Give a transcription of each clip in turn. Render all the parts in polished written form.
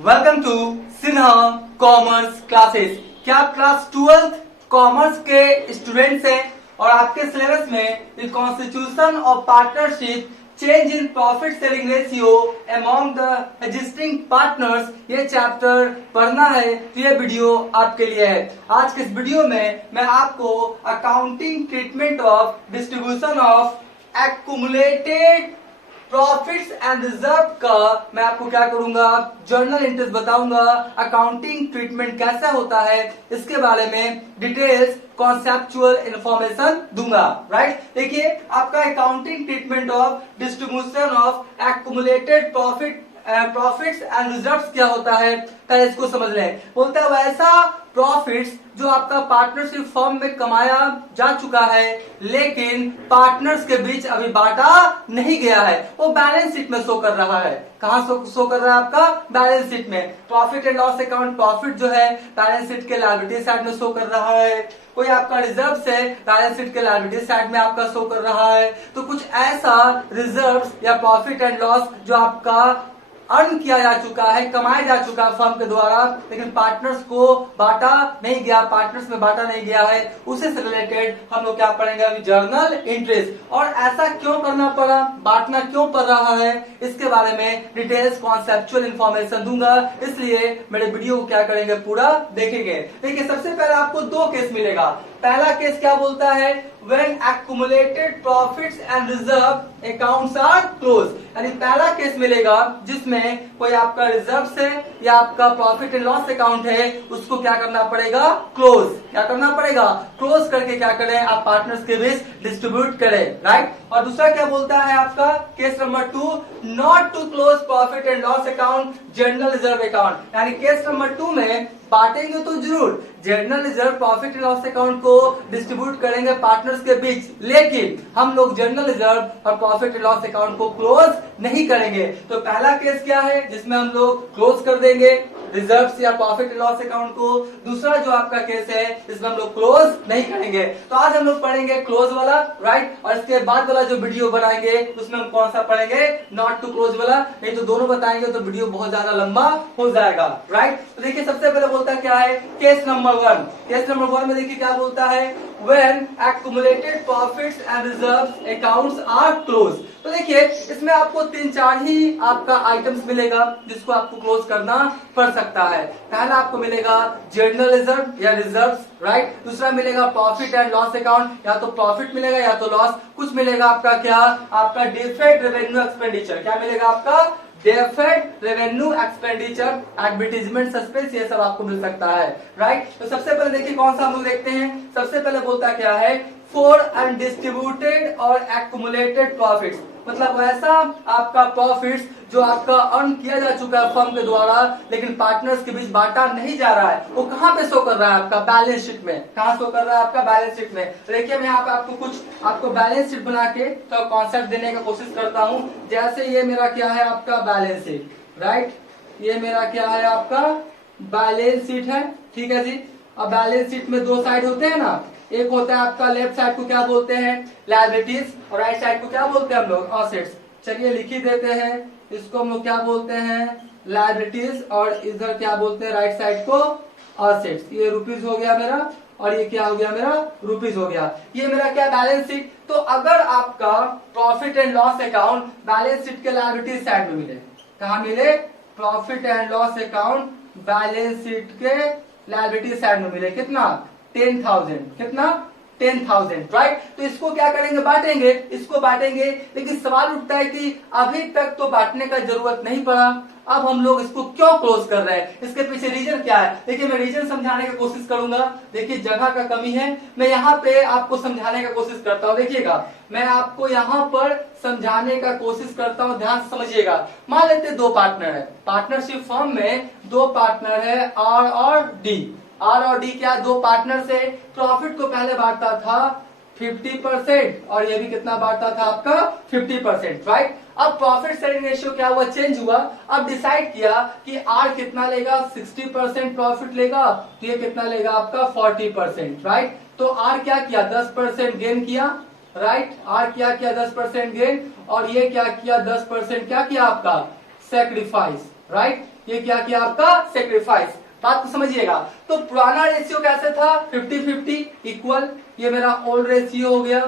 Welcome to Sinha commerce classes. क्या आप class 12th commerce के स्टूडेंट्स हैं और आपके सिलेबस में constitution of partnership, change in profit sharing ratio among the existing partners, ये चैप्टर पढ़ना है तो ये वीडियो आपके लिए है। आज के इस वीडियो में मैं आपको accounting treatment of distribution of accumulated profits and reserve का मैं आपको क्या करूंगा, जर्नल इंटरेस्ट बताऊंगा। अकाउंटिंग ट्रीटमेंट कैसा होता है इसके बारे में डिटेल्स कॉन्सेप्चुअल इंफॉर्मेशन दूंगा। राइट, देखिए आपका accounting treatment of distribution of accumulated profits and reserves क्या होता है, पहले इसको समझ लें। बोलता है वैसा प्रॉफिट्स जो आपका पार्टनरशिप फर्म में कमाया जा चुका है लेकिन पार्टनर्स के बीच अभी बांटा नहीं गया है, वो बैलेंस शीट में शो कर रहा है। कहां शो कर रहा है? आपका बैलेंस शीट में। Profit and loss account profit जो है बैलेंस शीट के लायबिलिटी साइड में शो कर रहा है। कोई आपका रिजर्व है बैलेंस शीट के लायबिलिटी साइड में आपका शो कर रहा है। तो कुछ ऐसा रिजर्व या प्रॉफिट एंड लॉस जो आपका अर्न किया जा चुका है, कमाया जा चुका है फर्म के द्वारा, लेकिन पार्टनर्स को बांटा नहीं गया, पार्टनर्स में बांटा नहीं गया है, उसे से रिलेटेड हम लोग क्या पढ़ेंगे अभी, जर्नल इंटरेस्ट। और ऐसा क्यों करना पड़ा, बांटना क्यों पड़ रहा है, इसके बारे में डिटेल्स कॉन्सेप्चुअल इंफॉर्मेशन दूंगा। इसलिए मेरे वीडियो को क्या करेंगे, पूरा देखेंगे। देखिए सबसे पहले आपको दो केस मिलेगा। पहला केस क्या बोलता है, when accumulated profits and reserve accounts are closed, यानी पहला केस मिलेगा जिसमें कोई आपका रिजर्व है या आपका प्रॉफिट एंड लॉस अकाउंट है, उसको क्या करना पड़ेगा, क्लोज। क्या करना पड़ेगा, क्लोज करके क्या करें, आप पार्टनर्स के बीच डिस्ट्रीब्यूट करें। राइट, और दूसरा क्या बोलता है आपका case number 2, not to close profit and loss account general reserve account, यानी केस नंबर 2 में बांटेंगे तो जरूर, general reserve profit and loss account को डिस्ट्रीब्यूट करेंगे पार्टनर्स के बीच, लेकिन हम लोग जनरल रिजर्व और प्रॉफिट एंड लॉस अकाउंट को क्लोज नहीं करेंगे। तो पहला केस क्या है जिसमें हम लोग क्लोज कर देंगे रिजर्व्स या प्रॉफिट एंड लॉस अकाउंट को। दूसरा जो आपका केस है इसमें हम लोग क्लोज नहीं करेंगे। तो आज हम लोग पढ़ेंगे क्लोज वाला, राइट, और इसके बाद वाला जो वीडियो बनाएंगे उसमें हम कौन सा पढ़ेंगे, नॉट टू क्लोज वाला। नहीं तो दोनों बताएंगे तो वीडियो बहुत ज्यादा लंबा हो जाएगा। राइट, तो देखिए सबसे पहले बोलता क्या है, केस नंबर 1। केस नंबर 1 में देखिए क्या बोलता है, when accumulated profits and reserves accounts are closed। तो देखिए इसमें आपको 3-4 ही आपका आइटम्स मिलेगा जिसको आपको क्लोज करना पड़ सकता है। पहला आपको मिलेगा जनरल रिजर्व या रिजर्व्स, राइट। दूसरा मिलेगा प्रॉफिट एंड लॉस अकाउंट, या तो प्रॉफिट मिलेगा या तो लॉस। कुछ मिलेगा आपका क्या, आपका डिफर्ड रेवेन्यू एक्सपेंडिचर। क्या मिलेगा आपका, deferred revenue expenditure, advertisement suspense, ये सब आपको मिल सकता है। राइट, तो सबसे पहले देखिए कौन सा हम लोग देखते हैं। सबसे पहले बोलता क्या है, फॉर अनडिस्ट्रीब्यूटेड और एक्युमुलेटेड प्रॉफिट्स, मतलब वैसा आपका प्रॉफिट्स जो आपका अर्न किया जा चुका है फर्म के द्वारा लेकिन पार्टनर्स के बीच बांटा नहीं जा रहा है, वो कहाँ पे शो कर रहा है, आपका बैलेंस शीट में। कहाँ शो कर रहा है, आपका बैलेंस शीट में। देखिए मैं यहाँ पे आपको कुछ आपको बैलेंस शीट बना के तो कॉन्सेप्ट देने का कोशिश करता हूँ। जैसे ये मेरा क्या है, आपका बैलेंस शीट, राइट, ये मेरा क्या है, आपका बैलेंस शीट है, ठीक है जी। अब बैलेंस शीट में दो साइड होते हैं ना, एक होता है आपका लेफ्ट साइड को क्या बोलते हैं, लायबिलिटीज, और राइट साइड को क्या बोलते हैं हम लोग, असेट्स। चलिए लिख ही देते हैं, इसको हम लोग क्या बोलते हैं, लायबिलिटीज, और इधर क्या बोलते हैं राइट साइड को, असेट्स। ये रुपीज हो गया मेरा, और ये क्या हो गया मेरा, रुपीज हो गया। ये मेरा क्या, बैलेंस शीट। तो अगर आपका profit and loss account balance sheet के लायबिलिटीज साइड में मिले, कहा मिले, profit and loss account balance sheet के लायबिलिटी साइड में मिले, कितना, 10,000, कितना, 10,000, राइट। तो इसको क्या करेंगे, बांटेंगे, इसको बांटेंगे। लेकिन सवाल उठता है कि अभी तक तो बांटने का जरूरत नहीं पड़ा, अब हम लोग इसको क्यों क्लोज कर रहे हैं, इसके पीछे रीजन क्या है। देखिए मैं रीजन समझाने की कोशिश करूंगा। देखिए जगह का कमी है, मैं यहाँ पे आपको समझाने का कोशिश करता हूँ। देखिएगा मैं आपको यहाँ पर समझाने का कोशिश करता हूँ, ध्यान से समझिएगा। मान लेते दो पार्टनर है, पार्टनरशिप फर्म में दो पार्टनर है, आर और डी। आर और डी क्या, दो पार्टनर से प्रॉफिट को पहले बांटता था 50% और ये भी कितना बांटता था आपका 50%, राइट। अब प्रॉफिट शेयरिंग रेशियो क्या हुआ, चेंज हुआ। अब डिसाइड किया कि आर कितना लेगा, 60% प्रॉफिट लेगा, तो ये कितना लेगा आपका 40%, राइट। तो आर क्या किया, 10% गेन किया, राइट। आर क्या किया, 10% गेन, और ये क्या किया, 10% क्या किया आपका, सेक्रीफाइस, राइट। ये क्या किया आपका सेक्रीफाइस। बात को समझिएगा। तो पुराना रेशियो कैसे था 50-50 इक्वल, ये मेरा ओल्ड रेशियो हो गया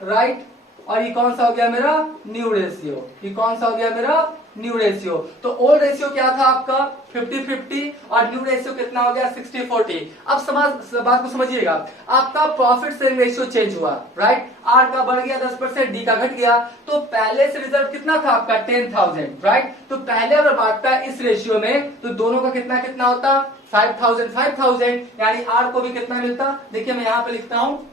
राइट, और ये कौन सा हो गया मेरा न्यू रेशियो, ये कौन सा हो गया मेरा न्यू रेशियो। तो ओल्ड रेशियो क्या था आपका 50-50 और न्यू रेशियो कितना हो गया 60-40। अब बात को समझिएगा, आपका प्रॉफिट सेलिंग रेशियो चेंज हुआ राइट, आर का बढ़ गया 10%, डी का घट गया, तो पहले से रिजर्व कितना था आपका 10,000 राइट। तो पहले अगर बांटता है इस रेशियो में तो दोनों का कितना कितना होता 5,000 यानी आर को भी कितना मिलता, देखिए मैं यहाँ पे लिखता हूँ,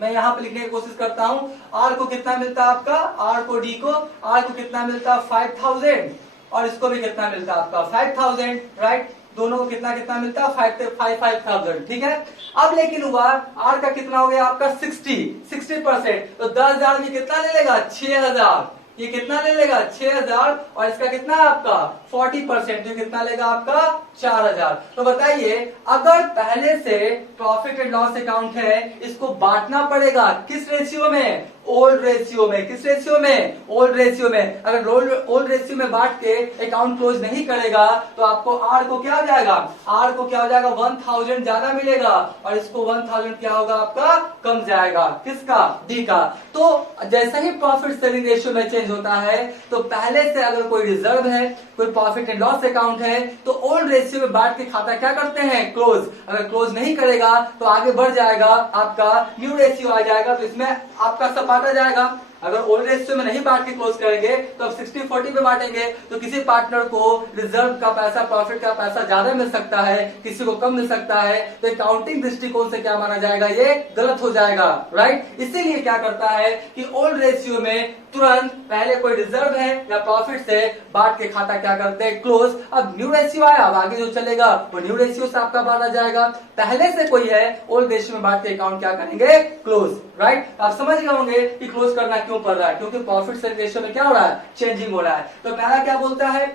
मैं यहाँ पे लिखने की कोशिश करता हूँ, आर को कितना मिलता आपका, आर को डी को, आर को कितना मिलता 5,000 और इसको भी कितना मिलता आपका 5,000 राइट, दोनों को कितना कितना मिलता 5,000 ठीक है। अब लेकिन हुआ आर का कितना हो गया आपका 60%, तो 10,000 में कितना ले लेगा 6,000, ये कितना ले लेगा 6,000 और इसका कितना है आपका 40%, जो कितना लेगा आपका 4,000। तो बताइए अगर पहले से प्रॉफिट एंड लॉस अकाउंट है, इसको बांटना पड़ेगा किस रेशियो में, ओल्ड रेशियो में। किस रेशियो में, ओल्ड रेशियो में। अगर ओल्ड रेशियो में बांट के अकाउंट क्लोज नहीं करेगा तो आपको आर को क्या हो जाएगा, आर को क्या हो जाएगा 1,000 ज्यादा मिलेगा और इसको 1,000 क्या होगा आपका कम जाएगा, किसका डी का। तो जैसा ही प्रॉफिट सेलिंग रेशियो में चेंज होता है तो पहले से अगर कोई रिजर्व है, कोई प्रॉफिट एंड लॉस अकाउंट है, तो ओल्ड रेशियो में बांट के खाता क्या करते हैं क्लोज। अगर क्लोज नहीं करेगा तो आगे बढ़ जाएगा आपका न्यू रेशियो आ जाएगा, तो इसमें आपका सब बांटा जाएगा। अगर ओल्ड रेशियो में नहीं बांट के क्लोज करेंगे तो अब 60-40 में बांटेंगे, तो किसी पार्टनर को रिजर्व का पैसा, प्रॉफिट का पैसा ज्यादा मिल सकता है, किसी को कम मिल सकता है, तो अकाउंटिंग दृष्टिकोण से क्या माना जाएगा, ये गलत हो जाएगा राइट। इसीलिए क्या करता है कि ओल्ड रेशियो में तुरंत पहले कोई रिजर्व है या प्रॉफिट से बांट के खाता क्या करते हैं क्लोज। अब न्यू रेशियो आया, अब आगे जो चलेगा वो न्यू रेशियो से आपका बांटा जाएगा। पहले से कोई है ओल्ड रेशियो में बांट के अकाउंट क्या करेंगे क्लोज राइट। आप समझ गए होंगे कि क्लोज करना क्यों पड़ रहा है, क्योंकि प्रॉफिट सेलिंग रेशियो में क्या हो रहा है चेंजिंग हो रहा है। तो पहला क्या बोलता है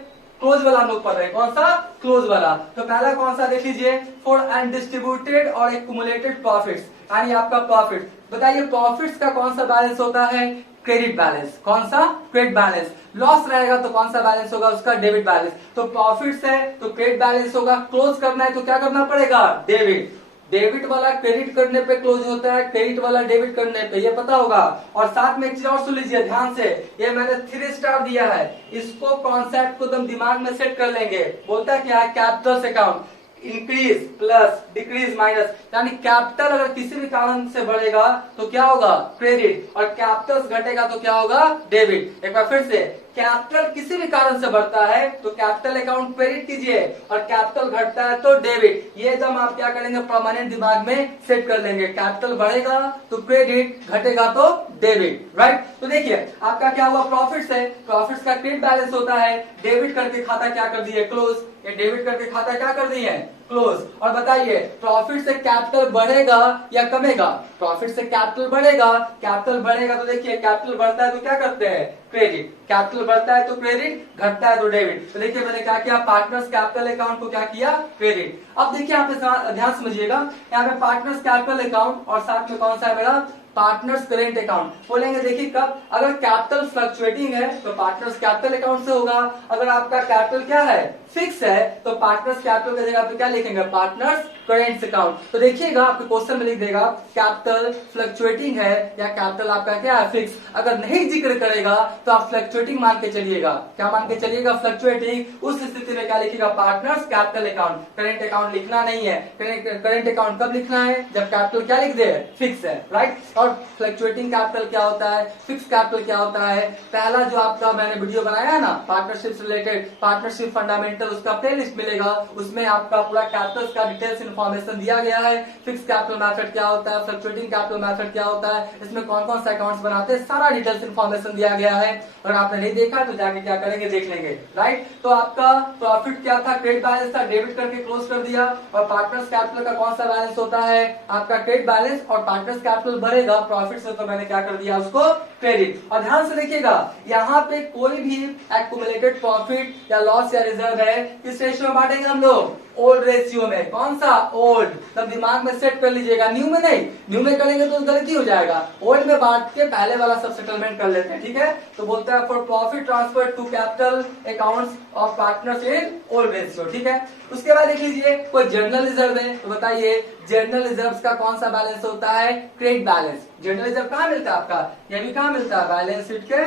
क्लोज वाला हम लोग पढ़ रहे हैं, कौन सा क्लोज वाला। तो पहला कौन सा देख लीजिए, फॉर अनडिस्ट्रीब्यूटेड और एक्यूमुलेटेड प्रॉफिट्स, यानी आपका प्रॉफिट। बताइए प्रॉफिट्स का कौन सा बैलेंस होता है क्रेडिट बैलेंस, कौन सा क्रेडिट बैलेंस। लॉस रहेगा तो कौन सा बैलेंस होगा उसका डेबिट बैलेंस। तो प्रॉफिट्स है तो क्रेडिट बैलेंस होगा, क्लोज करना है तो क्या करना पड़ेगा डेबिट। डेबिट वाला क्रेडिट करने पे क्लोज होता है, क्रेडिट वाला डेबिट करने पे, ये पता होगा। और साथ में एक चीज और सुन लीजिए ध्यान से, ये मैंने 3 स्टार दिया है, इसको कॉन्सेप्ट को एकदम दिमाग में सेट कर लेंगे। बोलता है क्या है capital account, increase plus decrease minus, यानी कैपिटल अगर किसी भी कारण से बढ़ेगा तो क्या होगा क्रेडिट, और कैपिटल घटेगा तो क्या होगा डेबिट। एक बार फिर से, कैपिटल किसी भी कारण से बढ़ता है तो कैपिटल अकाउंट क्रेडिट कीजिए और कैपिटल घटता है तो डेबिट। ये एकदम आप क्या करेंगे परमानेंट दिमाग में सेट कर लेंगे, कैपिटल बढ़ेगा तो क्रेडिट, घटेगा तो डेबिट राइट। तो देखिए आपका क्या हुआ प्रॉफिट्स है, प्रॉफिट्स का क्रेडिट बैलेंस होता है, डेबिट करके खाता क्या कर दिए क्लोज, ये डेबिट करके खाता क्या कर दिए क्लोज। और बताइए प्रॉफिट से कैपिटल बढ़ेगा या कमेगा, प्रॉफिट से कैपिटल बढ़ेगा, कैपिटल बढ़ेगा तो देखिए कैपिटल बढ़ता है तो क्या करते हैं क्रेडिट, कैपिटल बढ़ता है तो क्रेडिट, घटता है तो डेबिट। तो देखिए मैंने क्या किया पार्टनर्स कैपिटल अकाउंट को क्या किया क्रेडिट। अब देखिए यहाँ पे ध्यान समझिएगा, यहाँ पे पार्टनर्स कैपिटल अकाउंट और साथ में कौन सा है मेरा पार्टनर्स करेंट अकाउंट। बोलेंगे देखिए कब, अगर कैपिटल फ्लक्चुएटिंग है तो पार्टनर्स कैपिटल अकाउंट से होगा, अगर आपका कैपिटल क्या है फिक्स है तो पार्टनर्स कैपिटल की जगह पे क्या लिखेंगे पार्टनर्स करेंट अकाउंट। तो देखिएगा आपके क्वेश्चन में लिख देगा कैपिटल फ्लक्चुएटिंग है या कैपिटल आपका क्या है फिक्स। अगर नहीं जिक्र करेगा तो आप फ्लक्चुएटिंग मान के चलिएगा, क्या मान के चलिएगा फ्लक्चुएटिंग। उस स्थिति में क्या लिखिएगा partners capital account, current account लिखना नहीं है। करेंट अकाउंट कब लिखना है जब कैपिटल क्या लिख दे फिक्स है राइट। और फ्लक्चुएटिंग कैपिटल क्या होता है, फिक्स कैपिटल क्या होता है। पहला जो आपका मैंने वीडियो बनाया है ना पार्टनरशिप रिलेटेड, पार्टनरशिप फंडामेंटल, उसका प्लेलिस्ट मिलेगा, उसमें आपका पूरा कैपिटल्स का डिटेल्स इन्फॉर्मेशन दिया गया है। फिक्स कैपिटल मेथड क्या होता है, फ्लक्चुएटिंग कैपिटल मेथड क्या होता है, इसमें कौन कौन से अकाउंट्स बनाते हैं, सारा डिटेल्स इन्फॉर्मेशन दिया गया है। अगर आपने नहीं देखा तो जाके क्या करेंगे देख लेंगे राइट। तो आपका प्रॉफिट क्या था क्रेडिट बैलेंस था, डेबिट करके क्लोज कर दिया। और पार्टनर्स कैपिटल का कौन सा बैलेंस होता है आपका क्रेडिट बैलेंस, और पार्टनर्स कैपिटल बढ़ेगा प्रॉफिट से तो मैंने क्या कर दिया उसको क्रेडिट। और ध्यान से देखिएगा यहाँ पे कोई भी एक्यूमुलेटेड प्रॉफिट या लॉस या रिजर्व है किस रेशियो में बांटेंगे हम लोग ओल्ड रेशियो में। कौन सा? ओल्ड। तब दिमाग में सेट कर लीजिएगा, न्यू में नहीं, न्यू में करेंगे तो गलती हो जाएगा। ओल्ड में बांट के पहले वाला सब सेटलमेंट कर लेते हैं, ठीक है। तो बोलता है for profit transfer to capital accounts of partners in old ratio, ठीक है। उसके बाद देख लीजिए कोई जनरल रिजर्व है, तो बताइए जनरल रिजर्व का कौन सा बैलेंस होता है? Credit balance. जनरल रिजर्व कहाँ मिलता है आपका? ये भी कहाँ मिलता है? बैलेंस शीट के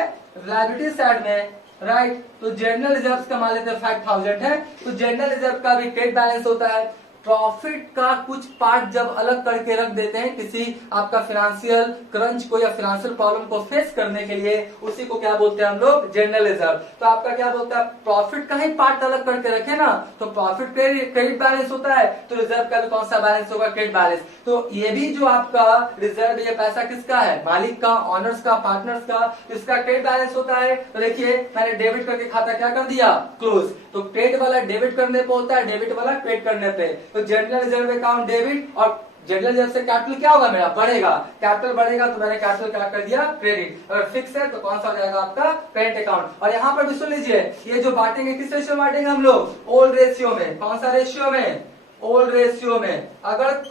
लायबिलिटी साइड में, राइट। तो जनरल रिजर्व का मान लेते हैं 5000 है, तो जनरल रिजर्व का भी क्रेडिट बैलेंस होता है। प्रॉफिट का कुछ पार्ट जब अलग करके रख देते हैं किसी आपका फाइनेंशियल क्रंच को या फाइनेंशियल प्रॉब्लम को फेस करने के लिए, उसी को क्या बोलते हैं हम लोग? General reserve. तो आपका क्या बोलता है? प्रॉफिट का ही पार्ट अलग करके रखे ना, तो प्रॉफिट क्रेडिट बैलेंस होता है, तो रिजर्व का भी कौन सा बैलेंस होगा? Credit balance. तो ये भी जो आपका रिजर्व, ये पैसा किसका है? मालिक का, ऑनर्स का, पार्टनर्स का, इसका क्रेडिट बैलेंस होता है। तो देखिए मैंने डेबिट करके खाता क्या कर दिया? क्लोज। तो क्रेडिट वाला डेबिट करने पे होता है, डेबिट वाला क्रेडिट करने पे। तो जनरल रिजर्व अकाउंट डेबिट, और जनरल रिजर्व से कैपिटल क्या होगा मेरा? बढ़ेगा। कैपिटल बढ़ेगा तो मैंने कैपिटल क्या कर दिया? क्रेडिट। अगर फिक्स है तो कौन सा हो जाएगा आपका? Current account. और यहाँ पर भी सुन लीजिए, ये जो बांटेंगे किस रेशियो में बांटेंगे हम लोग? ओल्ड रेशियो में। कौन सा रेशियो में? ओल्ड रेशियो में। अगर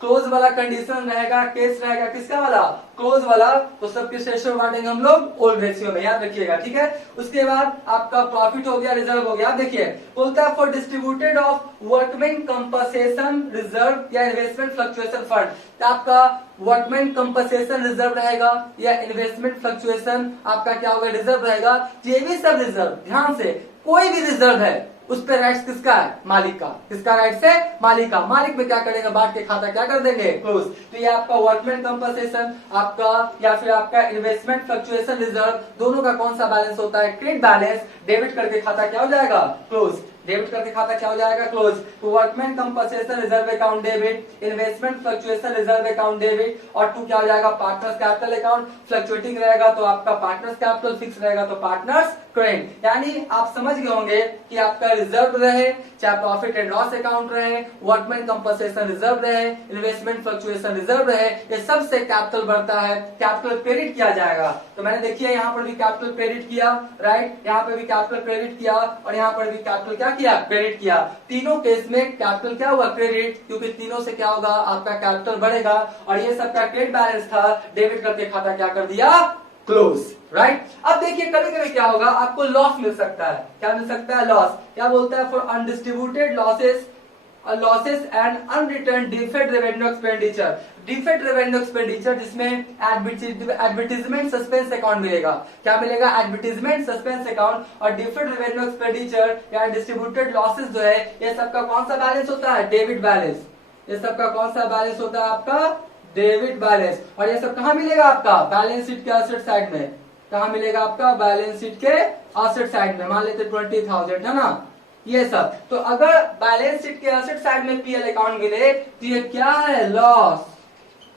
क्लोज वाला कंडीशन रहेगा, केस रहेगा किसका वाला? क्लोज वाला, तो सब किस रेशियो में बांटेंगे हम लोग? ओल्ड रेशियो में, याद रखिएगा, ठीक है। उसके बाद आपका प्रॉफिट हो गया, रिजर्व हो गया। आप देखिए बोलता है for distributed of workman compensation reserve या इन्वेस्टमेंट फ्लक्चुएशन फंड। तो आपका वर्कमैन कंपनसेशन रिजर्व रहेगा या इन्वेस्टमेंट फ्लक्चुएशन आपका क्या होगा? रिजर्व रहेगा। ये भी सब रिजर्व, ध्यान से, कोई भी रिजर्व है उस पर राइट्स किसका है? मालिक का। किसका राइट्स है? मालिक का। मालिक में क्या करेंगे? बांट के खाता क्या कर देंगे? क्लोज। तो ये आपका वर्कमैन कंपनसेशन आपका या फिर आपका इन्वेस्टमेंट फ्लक्चुएशन रिजर्व, दोनों का कौन सा बैलेंस होता है? Credit balance. डेबिट करके खाता क्या हो जाएगा? क्लोज। डेबिट करके खाता क्या हो जाएगा? क्लोज। तो workman compensation reserve account debit, investment fluctuation reserve account debit, और टू क्या हो जाएगा? Partners capital account. फ्लक्चुएटिंग रहेगा तो आपका पार्टनर्स कैपिटल, फिक्स रहेगा तो पार्टनर्स क्रेडिट। यानी आप समझ गए होंगे कि आपका रिजर्व रहे, चाहे प्रॉफिट एंड लॉस अकाउंट रहे, वर्कमैन कंपनसेशन रिजर्व रहे, इन्वेस्टमेंट फ्लक्चुएशन रिजर्व रहे, ये सबसे कैपिटल बढ़ता है, कैपिटल क्रेडिट किया जाएगा। तो मैंने देखिए यहाँ पर भी कैपिटल क्रेडिट किया, राइट, यहाँ पे भी कैपिटल क्रेडिट किया, और यहाँ पर भी कैपिटल क्या किया? क्रेडिट किया। तीनों केस में कैपिटल क्या हुआ? क्रेडिट, क्योंकि तीनों से क्या होगा? आपका कैपिटल बढ़ेगा। और ये सबका क्रेडिट बैलेंस था, डेबिट करके खाता क्या कर दिया? Close, right. अब देखिए कभी कभी क्या होगा? आपको लॉस मिल सकता है। क्या मिल सकता है? लॉस। क्या बोलता है? For undistributed losses and unreturned deferred revenue expenditure. Deferred revenue expenditure जिसमें एडवर्टीजमेंट सस्पेंस अकाउंट मिलेगा। क्या मिलेगा? Advertisement suspense account. और डिफर्ड रेवेन्यू एक्सपेंडिचर या डिस्ट्रीब्यूटेड लॉसेस जो है, ये सबका कौन सा बैलेंस होता है? Debit balance. ये सबका कौन सा बैलेंस होता है? आपका डेबिट बैलेंस। और ये सब कहाँ मिलेगा? आपका बैलेंस शीट के एसेट साइड में। कहाँ मिलेगा? आपका बैलेंस शीट के एसेट साइड में। मान लेते 20,000 है ना, ये सब। तो अगर बैलेंस शीट के एसेट साइड में पीएल अकाउंट मिले तो ये क्या है? लॉस।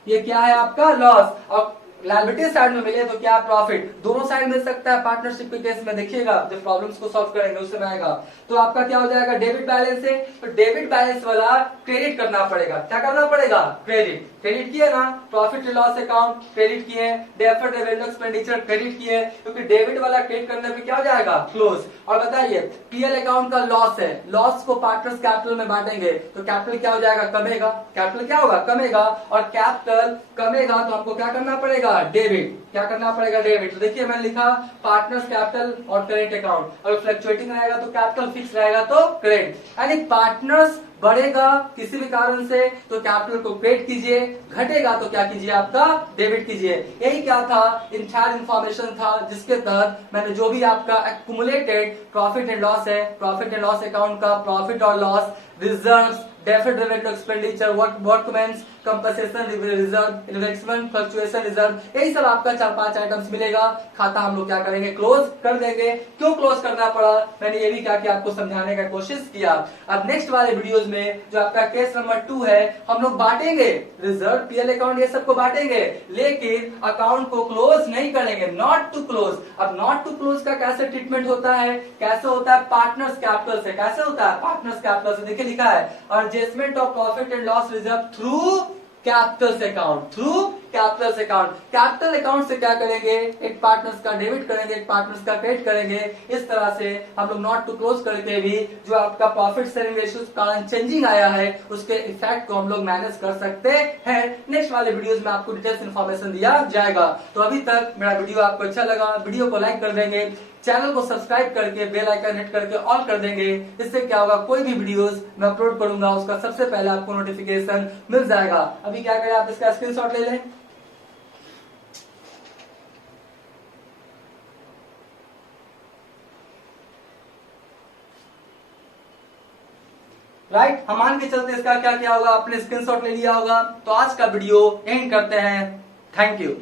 ये क्या है? आपका लॉस। और लायबिलिटी साइड में मिले तो क्या? प्रॉफिट। दोनों साइड मिल सकता है पार्टनरशिप के केस में, देखिएगा जब प्रॉब्लम्स को सॉल्व करेंगे उस समय आएगा। तो आपका क्या हो जाएगा? डेबिट बैलेंस है, तो डेबिट बैलेंस वाला क्रेडिट करना पड़ेगा। क्या करना पड़ेगा? क्रेडिट। क्रेडिट किए ना, प्रॉफिट लॉस अकाउंट क्रेडिट किए, डेफर्ड रेवेन्यू एक्सपेंडिचर क्रेडिट किए, क्योंकि डेबिट वाला क्रेडिट करने पे क्या हो जाएगा? क्लोज। और बताइए पीएल अकाउंट का लॉस है, लॉस को पार्टनर्स कैपिटल में बांटेंगे तो कैपिटल क्या हो जाएगा? कमेगा। कैपिटल क्या होगा? कमेगा। और कैपिटल कमेगा तो हमको क्या करना पड़ेगा? डेबिट। क्या करना पड़ेगा? डेबिट। तो देखिए मैंने लिखा पार्टनर्स कैपिटल और करेंट अकाउंट। अगर फ्लक्चुएटिंग रहेगा तो कैपिटल, फिक्स रहेगा तो क्रेडिट। यानी पार्टनर्स बढ़ेगा किसी भी कारण से तो कैपिटल को क्रेडिट कीजिए, घटेगा तो क्या कीजिए? आपका डेबिट कीजिए। यही क्या था? इंटायर इंफॉर्मेशन था जिसके तहत मैंने जो भी आपका एक्युमुलेटेड प्रॉफिट एंड लॉस है, प्रॉफिट एंड लॉस अकाउंट का प्रॉफिट और loss, reserves, deferred revenue expenditure, workmen's compensation reserve, investment fluctuation reserve, यही सब आपका 4-5 आइटम्स मिलेगा। खाता हम लोग क्या करेंगे? क्लोज कर देंगे। क्यों क्लोज करना पड़ा? मैंने ये भी क्या किया? आपको समझाने का कोशिश किया। अब नेक्स्ट वाले वीडियोस में जो आपका केस नंबर 2 है, हम लोग बांटेंगे रिजर्व, पीएल अकाउंट, ये सबको बांटेंगे, लेकिन अकाउंट को क्लोज नहीं करेंगे। Not to close. अब नॉट टू क्लोज का कैसे ट्रीटमेंट होता है? कैसे होता है? पार्टनर्स कैपिटल से। कैसे होता है? पार्टनर्स कैपिटल से। देखिए लिखा है adjustment of profit and loss reserve through capital account, through capital account. Capital account से क्या करेंगे, एक पार्टनर्स का डेबिट करेंगे, एक पार्टनर्स का क्रेडिट करेंगे। इस तरह से हम लोग नॉट टू क्लोज करके भी जो आपका प्रॉफिट शेयरिंग रेशियो का चेंजिंग आया है उसके इफेक्ट को हम लोग मैनेज कर सकते हैं। नेक्स्ट वाले वीडियोस में आपको डिटेल्स इन्फॉर्मेशन दिया जाएगा। तो अभी तक मेरा वीडियो आपको अच्छा लगा, वीडियो को लाइक कर देंगे, चैनल को सब्सक्राइब करके बेल आइकन हिट करके ऑल कर देंगे। इससे क्या होगा, कोई भी वीडियोस मैं अपलोड करूंगा उसका सबसे पहले आपको नोटिफिकेशन मिल जाएगा। अभी क्या करें, आप इसका स्क्रीनशॉट ले लें। राइट, हम मान के चलते इसका क्या क्या होगा, आपने स्क्रीनशॉट ले लिया होगा। तो आज का वीडियो एंड करते हैं। Thank you.